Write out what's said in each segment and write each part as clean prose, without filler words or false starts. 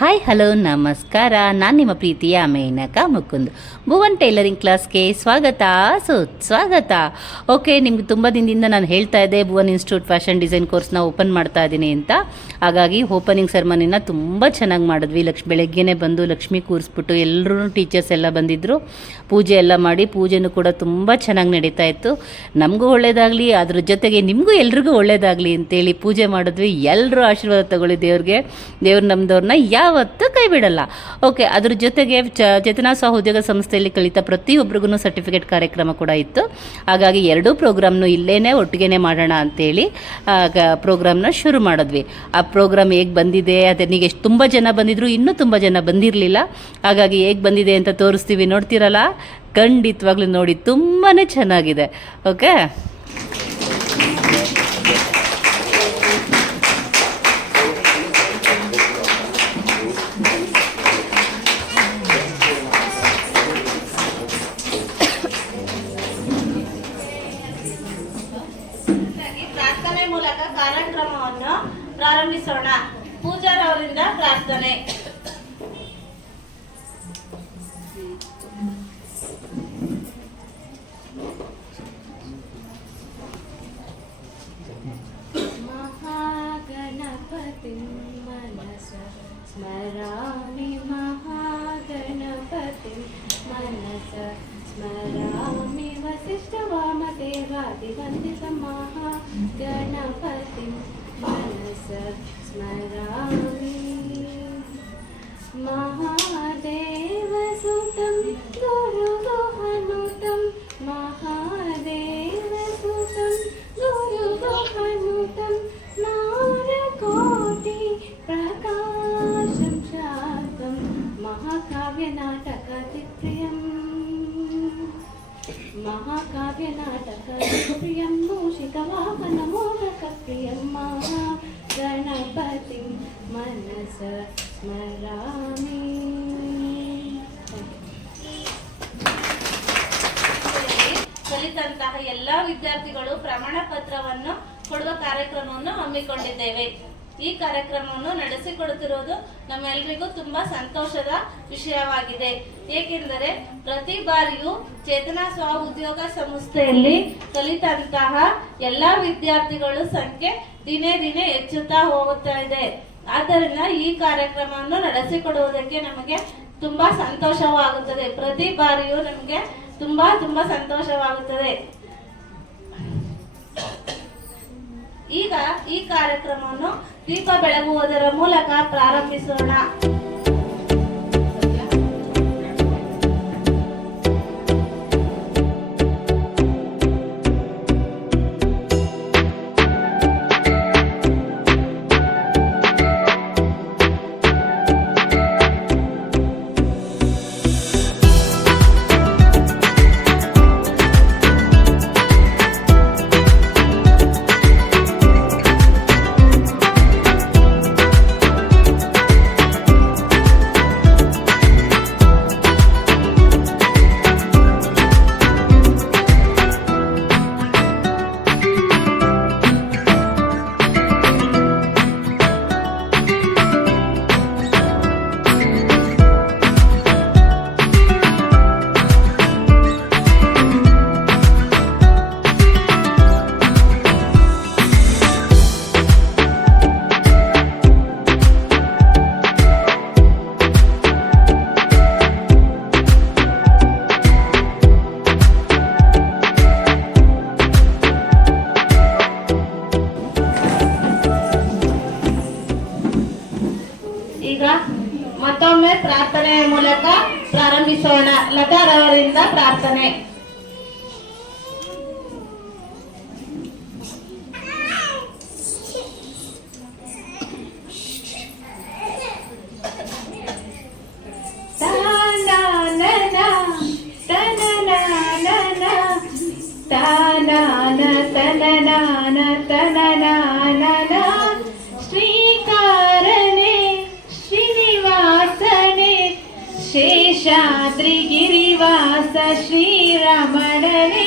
Hi hello ನಮಸ್ಕಾರ. ನಾನು ನಿಮ್ಮ ಪ್ರೀತಿಯ ಮೇನಕಾ ಮುಕುಂದ್. ಭುವನ್ ಟೈಲರಿಂಗ್ ಕ್ಲಾಸ್ಗೆ ಸ್ವಾಗತ. ಓಕೆ, ನಿಮ್ಗೆ ತುಂಬ ದಿನದಿಂದ ನಾನು ಹೇಳ್ತಾ ಇದ್ದೆ ಭುವನ್ ಇನ್ಸ್ಟಿಟ್ಯೂಟ್ ಫ್ಯಾಷನ್ ಡಿಸೈನ್ ಕೋರ್ಸ್ನ ಓಪನ್ ಮಾಡ್ತಾ ಇದ್ದೀನಿ ಅಂತ. ಹಾಗಾಗಿ ಓಪನಿಂಗ್ ಸೆರೆಮನಿನ ತುಂಬ ಚೆನ್ನಾಗಿ ಮಾಡಿದ್ವಿ. ಬೆಳಗ್ಗೆನೇ ಬಂದು ಲಕ್ಷ್ಮಿ ಕೂರಿಸ್ಬಿಟ್ಟು ಎಲ್ಲರೂ ಟೀಚರ್ಸ್ ಎಲ್ಲ ಬಂದಿದ್ದರು. ಪೂಜೆ ಎಲ್ಲ ಮಾಡಿ, ಪೂಜೆನೂ ಕೂಡ ತುಂಬ ಚೆನ್ನಾಗಿ ನಡೀತಾ ಇತ್ತು. ನಮಗೂ ಒಳ್ಳೇದಾಗಲಿ, ಅದ್ರ ಜೊತೆಗೆ ನಿಮಗೂ ಎಲ್ರಿಗೂ ಒಳ್ಳೇದಾಗಲಿ ಅಂತೇಳಿ ಪೂಜೆ ಮಾಡಿದ್ವಿ. ಎಲ್ಲರೂ ಆಶೀರ್ವಾದ ತಗೊಳ್ಳಿ ದೇವ್ರಿಗೆ. ದೇವ್ರು ನಮ್ಮದವ್ರನ್ನ ಯಾವತ್ತೂ ಕೈ ಬಿಡಲ್ಲ. ಓಕೆ, ಅದ್ರ ಜೊತೆಗೆ ಚೇತನಾ ಸ್ವ ಉದ್ಯೋಗ ಸಂಸ್ಥೆಯಲ್ಲಿ ಕಲಿತ ಪ್ರತಿಯೊಬ್ಬರಿಗೂ ಸರ್ಟಿಫಿಕೇಟ್ ಕಾರ್ಯಕ್ರಮ ಕೂಡ ಇತ್ತು. ಹಾಗಾಗಿ ಎರಡೂ ಪ್ರೋಗ್ರಾಮ್ನು ಇಲ್ಲೇನೆ ಒಟ್ಟಿಗೆ ಮಾಡೋಣ ಅಂತೇಳಿ ಪ್ರೋಗ್ರಾಮ್ನ ಶುರು ಮಾಡಿದ್ವಿ. ಆ ಪ್ರೋಗ್ರಾಮ್ ಹೇಗೆ ಬಂದಿದೆ, ಅದನಿಗೆ ತುಂಬ ಜನ ಬಂದಿದ್ರು, ಇನ್ನೂ ತುಂಬ ಜನ ಬಂದಿರಲಿಲ್ಲ. ಹಾಗಾಗಿ ಹೇಗೆ ಬಂದಿದೆ ಅಂತ ತೋರಿಸ್ತೀವಿ, ನೋಡ್ತೀರಲ್ಲ. ಖಂಡಿತವಾಗ್ಲೂ ನೋಡಿ, ತುಂಬಾ ಚೆನ್ನಾಗಿದೆ. ಓಕೆ, ಪ್ರಾರ್ಥನೆ ಮೂಲಕ ಕಾರ್ಯಕ್ರಮವನ್ನು ಪ್ರಾರಂಭಿಸೋಣ. ಪೂಜಾರವರಿಂದ ಪ್ರಾರ್ಥನೆ. ಮಹಾಗಣಪತಿ ಮನಸ ಸ್ಮರಾಮಿ, ಮಹಾಗಣಪತಿ ಮನಸ ಸ್ಮರಾಮಿ, ವಸಿಷ್ಠ ವಾಮದೇವಾದಿ ವಂದಿತ ಮಹಾಗಣಪತಿ ಮನಸ ಸ್ಮರಾಮಿ. ಮಹಾದೇವಸುತಂ ಗುರುಗುಹನುತಂ, ಮಹಾದೇವಸುತಂ ಗುರುಗುಹನುತಂ, ನಾರಕೋಟಿ ಪ್ರಕಾಶಂ ಶಾಂತಂ, ಮಹಾಕಾವ್ಯನಾಟಕದಿಪ್ರಿಯಂ, ಮಹಾಕಾವ್ಯನಾಟಕದಿಪ್ರಿಯಂ, ಮೂಷಿಕವಾಹನಮೋದಕಪ್ರಿಯಂ, ಮಹಾಗಣಪತಿಂ ಮನಸ ಸ್ಮರಾಮಿ. ಕಲಿತಂತಹ ಎಲ್ಲಾ ವಿದ್ಯಾರ್ಥಿಗಳು ಪ್ರಮಾಣ ಪತ್ರವನ್ನು ಕೊಡುವ ಕಾರ್ಯಕ್ರಮವನ್ನು ಹಮ್ಮಿಕೊಂಡಿದ್ದೇವೆ. ಈ ಕಾರ್ಯಕ್ರಮವನ್ನು ನಡೆಸಿಕೊಡುತ್ತಿರುವುದು ನಮ್ಮೆಲ್ಲರಿಗೂ ತುಂಬಾ ಸಂತೋಷದ ವಿಷಯವಾಗಿದೆ. ಏಕೆಂದರೆ ಪ್ರತಿ ಬಾರಿಯೂ ಚೇತನಾ ಸ್ವ ಉದ್ಯೋಗ ಸಂಸ್ಥೆಯಲ್ಲಿ ಕಲಿತಂತಹ ಎಲ್ಲಾ ವಿದ್ಯಾರ್ಥಿಗಳು ಸಂಖ್ಯೆ ದಿನೇ ದಿನೇ ಹೆಚ್ಚುತ್ತಾ ಹೋಗುತ್ತಾ ಇದೆ. ಆದ್ದರಿಂದ ಈ ಕಾರ್ಯಕ್ರಮವನ್ನು ನಡೆಸಿಕೊಡುವುದಕ್ಕೆ ನಮಗೆ ತುಂಬಾ ಸಂತೋಷವಾಗುತ್ತದೆ. ಪ್ರತಿ ಬಾರಿಯೂ ನಮಗೆ ತುಂಬಾ ಸಂತೋಷವಾಗುತ್ತದೆ. ಈಗ ಈ ಕಾರ್ಯಕ್ರಮವನ್ನು ದೀಪ ಬೆಳಗುವುದರ ಮೂಲಕ ಪ್ರಾರಂಭಿಸೋಣ. ಈಗ ಮತ್ತೊಮ್ಮೆ ಪ್ರಾರ್ಥನೆಯ ಮೂಲಕ ಪ್ರಾರಂಭಿಸೋಣ. ಲತಾರವರಿಂದ ಪ್ರಾರ್ಥನೆ. ಶೇಷಾದ್ರಿಗಿರಿವಾಸ ಶ್ರೀರಮಣನೇ,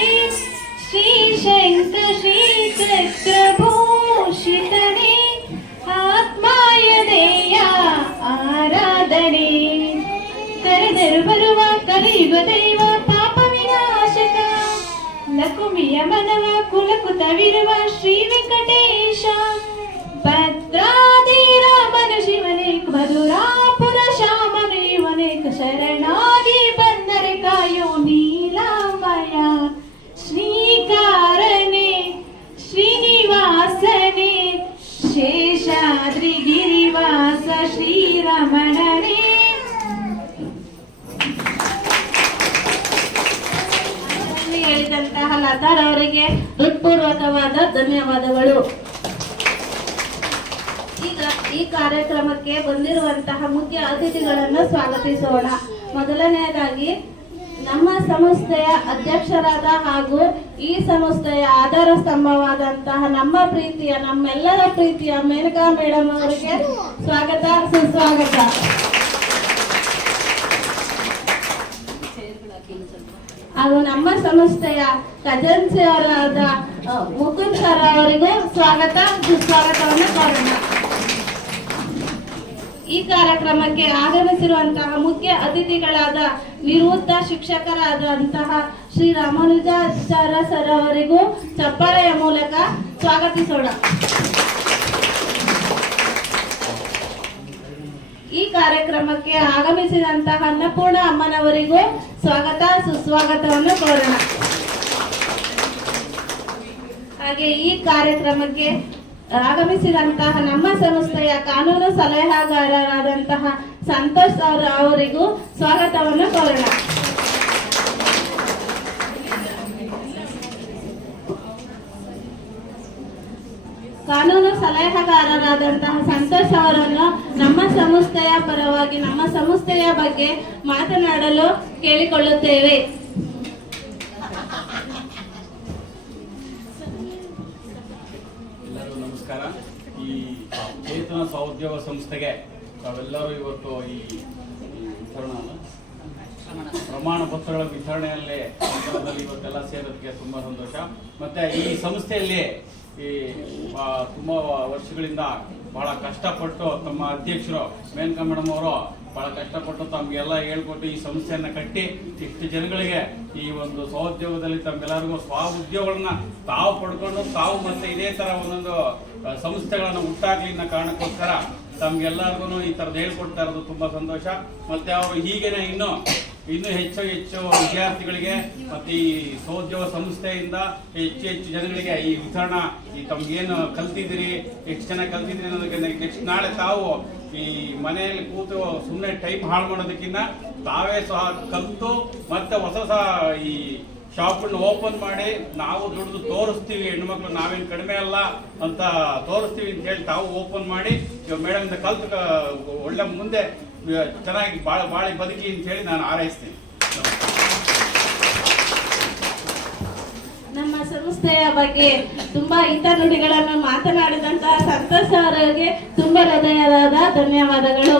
ಶ್ರೀಶಂಕ ಶ್ರೀಚಕ್ರಭೂಷಿತನೇ, ಆತ್ಮಾಯ ದೇಯ ಆರಾ ಯುಗ ದೈವ ಪಾಪ ವಿನಾಶಕ ಲಕುಮಿಯ ಮನವ ಕುಲಕುತವಿರುವ ಶ್ರೀ ವೆಂಕಟೇಶ ಭದ್ರಾದಿ ರಾಮನು ಶಿವನೇ ಮಧುರಾಪುರ ಶ್ಯಾಮನು ಇವನೇ ಶರಣಾಗಿ ಬಂದರೆ ಕಾಯೋ ನೀಲಾಮಯ ಶ್ರೀಕಾರನೇ ಶ್ರೀನಿವಾಸನೇ ಶೇಷಾದ್ರಿ ಗಿರಿವಾಸ ಶ್ರೀರಮಣನೇ. ಹೇಳಿದಂತಹ ಲತಾರವರಿಗೆ ಹೃತ್ಪೂರ್ವಕವಾದ ಧನ್ಯವಾದಗಳು. ಈಗ ಈ ಕಾರ್ಯಕ್ರಮಕ್ಕೆ ಬಂದಿರುವಂತಹ ಮುಖ್ಯ ಅತಿಥಿಗಳನ್ನು ಸ್ವಾಗತಿಸೋಣ. ಮೊದಲನೆಯದಾಗಿ ನಮ್ಮ ಸಂಸ್ಥೆಯ ಅಧ್ಯಕ್ಷರಾದ ಹಾಗೂ ಈ ಸಂಸ್ಥೆಯ ಆಧಾರ ಸ್ತಂಭವಾದಂತಹ ನಮ್ಮೆಲ್ಲರ ಪ್ರೀತಿಯ ಮೇನಕಾ ಮೇಡಮ್ ಅವರಿಗೆ ಸ್ವಾಗತ ಸುಸ್ವಾಗತ. ಹಾಗೂ ನಮ್ಮ ಸಂಸ್ಥೆಯ ಖಜಾಂಚಿಯವರಾದ ಮುಕುಂದ್ ಸರ್ ಅವರಿಗೂ ಸ್ವಾಗತ ಸುಸ್ವಾಗತವನ್ನು ಕೋರೋಣ. ಈ ಕಾರ್ಯಕ್ರಮಕ್ಕೆ ಆಗಮಿಸಿರುವಂತಹ ಮುಖ್ಯ ಅತಿಥಿಗಳಾದ ನಿವೃತ್ತ ಶಿಕ್ಷಕರಾದಂತಹ ಶ್ರೀ ರಾಮಾನುಜಾಚಾರ್ಯ ಸರ್ ಅವರಿಗೂ ಚಪ್ಪಾಳೆಯ ಮೂಲಕ ಸ್ವಾಗತಿಸೋಣ. ಈ ಕಾರ್ಯಕ್ರಮಕ್ಕೆ ಆಗಮಿಸಿದಂತಹ ಅನ್ನಪೂರ್ಣ ಅಮ್ಮನವರಿಗೂ ಸ್ವಾಗತ ಸುಸ್ವಾಗತವನ್ನು ಕೋರೋಣ. ಹಾಗೆ ಈ ಕಾರ್ಯಕ್ರಮಕ್ಕೆ ಆಗಮಿಸಿದಂತಹ ನಮ್ಮ ಸಂಸ್ಥೆಯ ಕಾನೂನು ಸಲಹೆಗಾರರಾದಂತಹ ಸಂತೋಷ್ ಅವರಿಗೂ ಸ್ವಾಗತವನ್ನು ಕೋರೋಣ. ಕಾನೂನು ಸಲಹೆಗಾರರಾದಂತಹ ಸಂತೋಷ್ ಅವರನ್ನು ನಮ್ಮ ಸಂಸ್ಥೆಯ ಪರವಾಗಿ ನಮ್ಮ ಸಂಸ್ಥೆಯ ಬಗ್ಗೆ ಮಾತನಾಡಲು ಕೇಳಿಕೊಳ್ಳುತ್ತೇವೆ. ಎಲ್ಲರಿಗೂ ನಮಸ್ಕಾರ. ಈ ಚೇತನ ಸಹೋದ್ಯೋಗ ಸಂಸ್ಥೆಗೆ ತಾವೆಲ್ಲರೂ ಇವತ್ತು ಈ ಪ್ರಮಾಣ ಪತ್ರಗಳ ವಿತರಣೆಯಲ್ಲಿ ಇವತ್ತೆಲ್ಲ ಸೇರೋದಕ್ಕೆ ತುಂಬ ಸಂತೋಷ. ಮತ್ತೆ ಈ ಸಂಸ್ಥೆಯಲ್ಲಿ ಈ ತುಂಬ ವರ್ಷಗಳಿಂದ ಬಹಳ ಕಷ್ಟಪಟ್ಟು ತಮ್ಮ ಅಧ್ಯಕ್ಷರು ಮೇನಕಾ ಮೇಡಮ್ ಅವರು ಬಹಳ ಕಷ್ಟಪಟ್ಟು ತಮಗೆಲ್ಲ ಹೇಳ್ಕೊಟ್ಟು ಈ ಸಂಸ್ಥೆಯನ್ನ ಕಟ್ಟಿ ಇಷ್ಟು ಜನಗಳಿಗೆ ಈ ಒಂದು ಸಹೋದ್ಯೋಗದಲ್ಲಿ ತಮ್ಗೆಲ್ಲರಿಗೂ ಸ್ವ ಉದ್ಯೋಗಗಳನ್ನ ತಾವು ಪಡ್ಕೊಂಡು ತಾವು ಮತ್ತೆ ಇದೇ ತರ ಒಂದೊಂದು ಸಂಸ್ಥೆಗಳನ್ನು ಹುಟ್ಟಾಗ್ಲಿ ಅನ್ನೋ ಕಾರಣಕ್ಕೋಸ್ಕರ ತಮ್ಗೆಲ್ಲರಿಗೂ ಈ ತರದ್ದು ಹೇಳ್ಕೊಡ್ತಾ ಇರೋದು ತುಂಬಾ ಸಂತೋಷ. ಮತ್ತೆ ಅವರು ಹೀಗೇನೆ ಇನ್ನೂ ಹೆಚ್ಚು ವಿದ್ಯಾರ್ಥಿಗಳಿಗೆ ಮತ್ತೆ ಈ ಸಹೋದ್ಯೋಗ ಸಂಸ್ಥೆಯಿಂದ ಹೆಚ್ಚು ಜನಗಳಿಗೆ ಈ ವಿತರಣಾ ಈ ತಮ್ಗೇನು ಕಲ್ತಿದ್ದೀರಿ ಎಷ್ಟು ಚೆನ್ನಾಗಿ ಕಲ್ತಿದ್ರಿ ಅನ್ನೋದಕ್ಕೆ ನೆಕ್ಸ್ಟ್ ನಾಳೆ ತಾವು ಈ ಮನೆಯಲ್ಲಿ ಕೂತು ಸುಮ್ಮನೆ ಟೈಮ್ ಹಾಳು ಮಾಡೋದಕ್ಕಿಂತ ತಾವೇ ಸಹ ಕಲಿತು ಮತ್ತೆ ಹೊಸ ಈ ಶಾಪನ್ನು ಓಪನ್ ಮಾಡಿ ನಾವು ದುಡ್ದು ತೋರಿಸ್ತೀವಿ, ಹೆಣ್ಮಕ್ಳು ನಾವೇನು ಕಡಿಮೆ ಅಲ್ಲ ಅಂತ ತೋರಿಸ್ತೀವಿ ಅಂತ ಹೇಳಿ ತಾವು ಓಪನ್ ಮಾಡಿ ಮೇಡಮ್ ಇಂದ ಕಲ್ತು ಒಳ್ಳೆ ಮುಂದೆ ಚೆನ್ನಾಗಿ ಬಾಳಿ ಬದುಕಿ ಅಂತ ಹೇಳಿ ನಾನು ಹಾರೈಸ್ತೀನಿ. ನಮ್ಮ ಸಂಸ್ಥೆಯ ಬಗ್ಗೆ ತುಂಬಾ ಹಿತನುಡಿಗಳನ್ನು ಮಾತನಾಡಿದಂತಹ ಸಂತೋಷ್ ಅವರಿಗೆ ತುಂಬಾ ಹೃದಯದ ಧನ್ಯವಾದಗಳು.